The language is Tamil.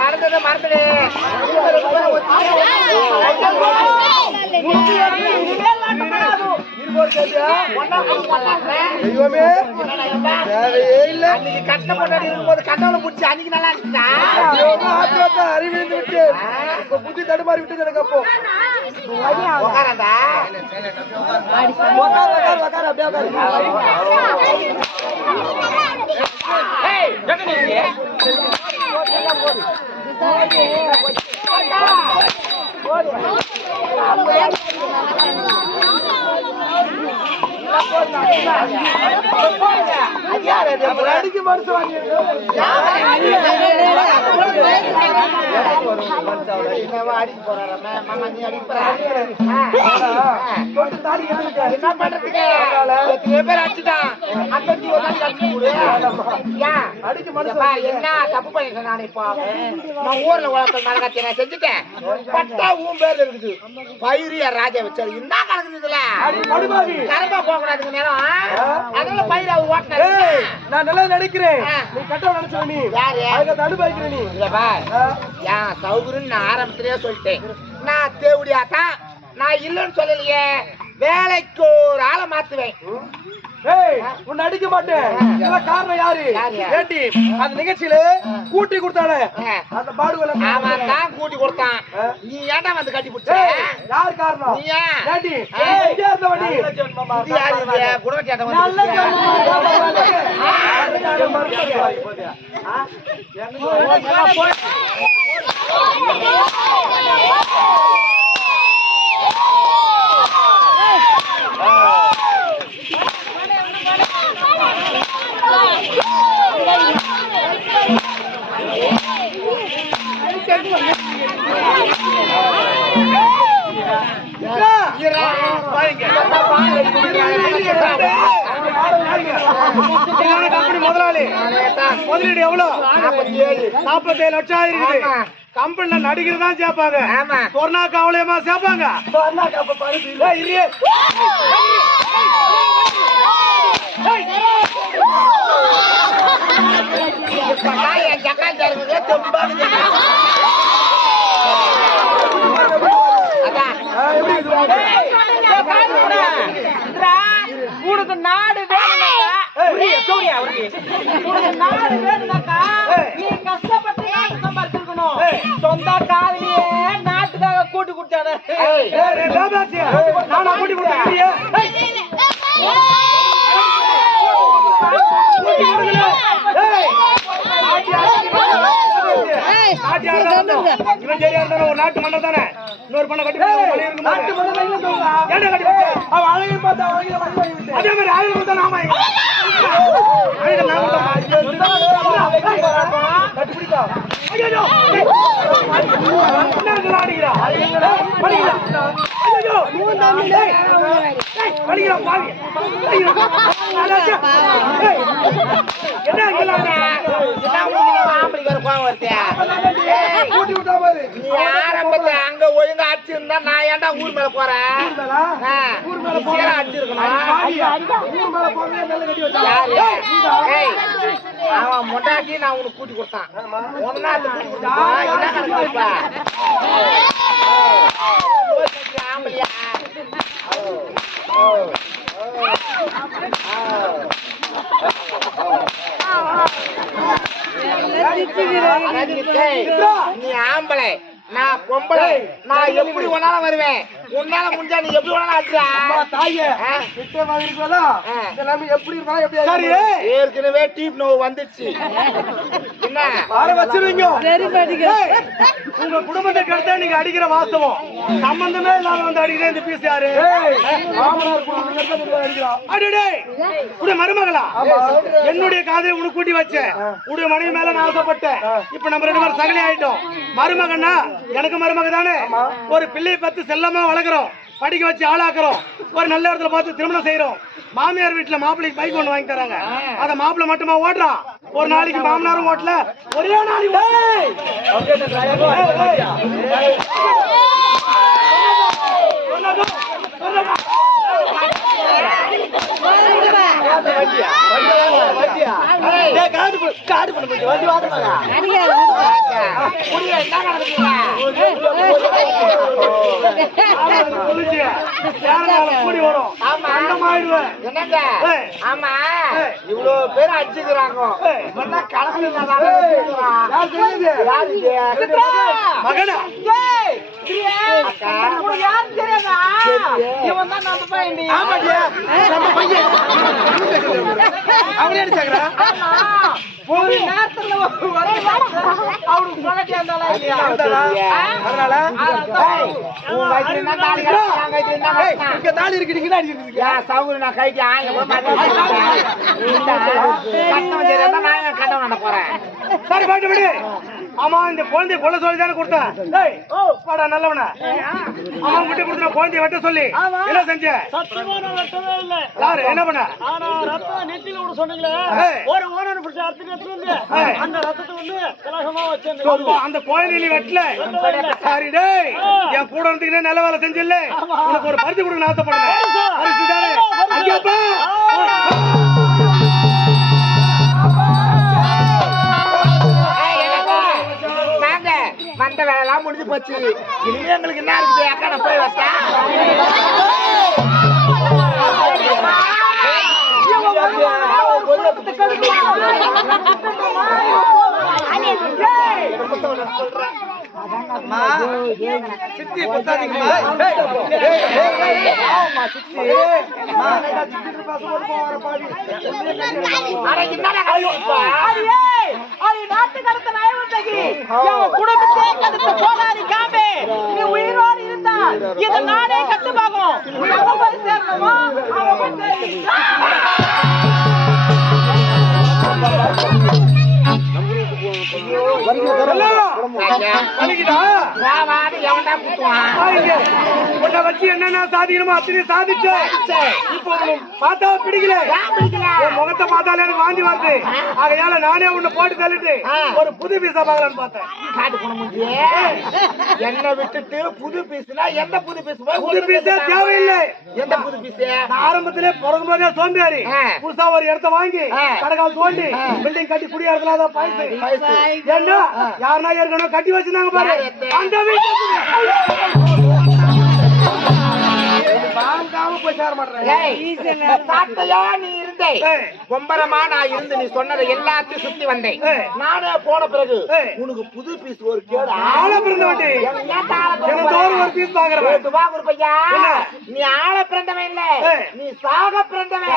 நடந்தது மறந்துடு கஷ்டப்பட்டு இருக்கும்போது கட்டவளை பிடிச்சி அன்னைக்கு நல்லா இருந்துச்சா அறிவிந்து விட்டு புத்தி தடுமாறி விட்டு எனக்கு அப்போ உக்காரண்டா அடிக்க மனசு வாங்கி என்ன பண்றதுக்கு பேர் அடிச்சுட்டான் என்ன தப்பு பண்ணிட்டேன் நான் இப்போ நான் ஊர்ல உலகத்தில் நடக்கத்தை நான் செஞ்சுட்டேன் பட்டா ஊன் பேர்ல இருக்குது பயிர் ராஜா வச்சாரு என்ன நடக்குதுல கரம்பா போக கூடாதுங்க நேரம் அதனால பயிர் அவர் ஓட்டினாரு நான் நல்லா நினைக்கிறேன் நீ கட்ட நினைச்ச நீ அதுக்கு அனுபவிக்கிற நீ இல்லப்பா ஏன் சௌகரியன்னு நான் ஆரம்பத்திலேயே சொல்லிட்டேன் நான் தேவடியாக்கா நான் இல்லைன்னு சொல்லலையே வேலைக்கு ஒரு ஆளை மாத்துவேன் உன்னை அடிக்க மாட்டேன் காரணம் யாரு ஏண்டி அந்த நிகழ்ச்சியில கூட்டி கொடுத்தானே அந்த பாடுவல அவன் தான் கூட்டி கொடுத்தான் நீ ஏன்டா வந்து கட்டி பிடிச்ச யார் காரணம் நீ ஏண்டி எங்க இருந்தவடி இது யாரு இது குடவட்டியாட்ட வந்து முதலாளி முதலீடு எவ்வளவு 47 லட்சம் இருக்குது கம்பெனில நடிகர் தான் சேர்ப்பாங்க கொரோனா கவலையமா சேர்ப்பாங்க உனக்கு நாடு நாடு வேணும்னாக்கா நீ கஷ்டப்பட்டு நாட்டு சம்பாதிச்சிருக்கணும் சொந்த காலையே நாட்டுக்காக கூட்டி கொடுத்தானே நானா கூட்டி கொடுத்தேன் ஒரு நாட்டு மன்னர் தானே இன்னொரு பண்ண கட்டி அழகை பார்த்தா அதே மாதிரி அழகை பார்த்தா நாம கட்டுப்பிடிக்கா ஆரம்பத்தை அங்க ஒழுங்கா அடிச்சு இருந்தா நான் ஏன்டா ஊர் மேல போறேன் அவன் மொண்டாட்டி நான் உனக்கு கூட்டி கொடுத்தான் ஒன்னா என்ன கணக்கு ஆம்பளியா நீ ஆம்பளை நான் பொம்பளை நான் எப்படி ஒன்னாலும் வருவேன் உன்னால முடிஞ்சா நீ எப்படி வேணாலும் ஆச்சுடா. தாயே விட்ட மாதிரி இருக்கா எல்லாமே எப்படி இருக்கலாம் எப்படி சரி ஏற்கனவே டீப் நோவு வந்துச்சு. என்ன ஆற வச்சிருவீங்க உங்க குடும்பத்தை கெடுத்தா நீங்க அடிக்கிற வாஸ்தவம் சம்பந்தமே இல்லாம வந்து அடிக்கிற இந்த பீஸ் யாரு மாமனார் குடும்பத்தை அடிக்கிறான். அடடே உடைய மருமகளா என்னுடைய காதை உனக்கு கூட்டி வச்சேன். உடைய மனைவி மேல நான் ஆசைப்பட்டேன். இப்ப நம்ம 2 பேரும் சகனி ஆயிட்டோம். மருமகன்னா எனக்கு மருமக தானே. ஒரு பிள்ளையை பத்து செல்லமா வளர்க்குறோம், படிக்க வச்சு ஆளாக்குறோம், ஒரு நல்ல இடத்துல பார்த்து திருமணம் செய்யறோம். மாமியார் வீட்டுல மாப்பிள்ளைக்கு பைக் ஒண்ணு வாங்கி தராங்க. அத மாப்பிள்ளை மட்டுமா ஓட்டுறான், ஒரு நாளைக்கு மாமனாரும் ஓட்டல, ஒரே நாளைக்கு ஆமா இவ்வளவு பேர் அடிச்சுக்கிறாங்க. அவனே அடிச்சாங்க தாலி இருக்கீங்களா போறேன். சரி பாட்டு விடு. ஆமா இந்த குழந்தைய கொல்ல சொல்லி தானே கொடுத்தேன். நல்லவன அம்மா கிட்ட கொடுத்த குழந்தைய வெட்ட சொல்லி என்ன செஞ்ச? யாரு என்ன பண்ண? அந்த குழந்தைய நீ வெட்டல. சரி டேய் என் கூட இருந்துக்கிட்டே நல்ல வேலை செஞ்சில்ல, உனக்கு ஒரு பரிசு கொடுக்க ஆசைப்படுறேன். வந்த வேலை எல்லாம் முடிஞ்சு போச்சு. இனிமே எங்களுக்கு என்ன இருக்குது? அக்கா நான் போய் வச்சேன். சித்தி குத்தாதீங்கம்மா. நாட்டு கடத்த நயவந்தகி குடும்பத்தை கடுத்த போராடி காமே நீ உயிரோடு இருந்தால் இந்த நாடே கட்டுப்பாகும். சேரணுமா வச்சு என்னென்ன சாதிக்கணுமோ அத்தனை சாதிச்சு இப்போ பார்த்தா பிடிக்கல. முகத்தை பார்த்தாலே எனக்கு வாந்தி வருது. ஆகையால நானே உன்னை போட்டு தள்ளிட்டு ஒரு புது பீஸா பார்க்கலான்னு பார்த்தேன். என்ன விட்டுட்டு புது பீஸ்னா எந்த புது பீஸ்? புது பீஸே தேவையில்லை. எந்த புது பீஸ்? ஆரம்பத்திலே பிறக்கும் போதே சோம்பேறி. புதுசா ஒரு இடத்த வாங்கி கடைக்கால் தோண்டி பில்டிங் கட்டி குடியாடுறதுல என்ன யாருன்னா ஏற்கனவே கட்டி வச்சிருந்தாங்க பாரு. அந்த நீ இருந்தே கொம்பரமா நான் இருந்து நீ சொன்னதை எல்லாத்தையும் சுத்தி வந்தேன். நானே போன பிறகு உனக்கு புது பீஸ் ஒரு கேடு ஆள பிறந்தவட்டி ஒரு பீஸ் பையா. நீ ஆள பிறந்தவன் இல்ல, நீ சாக பிறந்தவன்.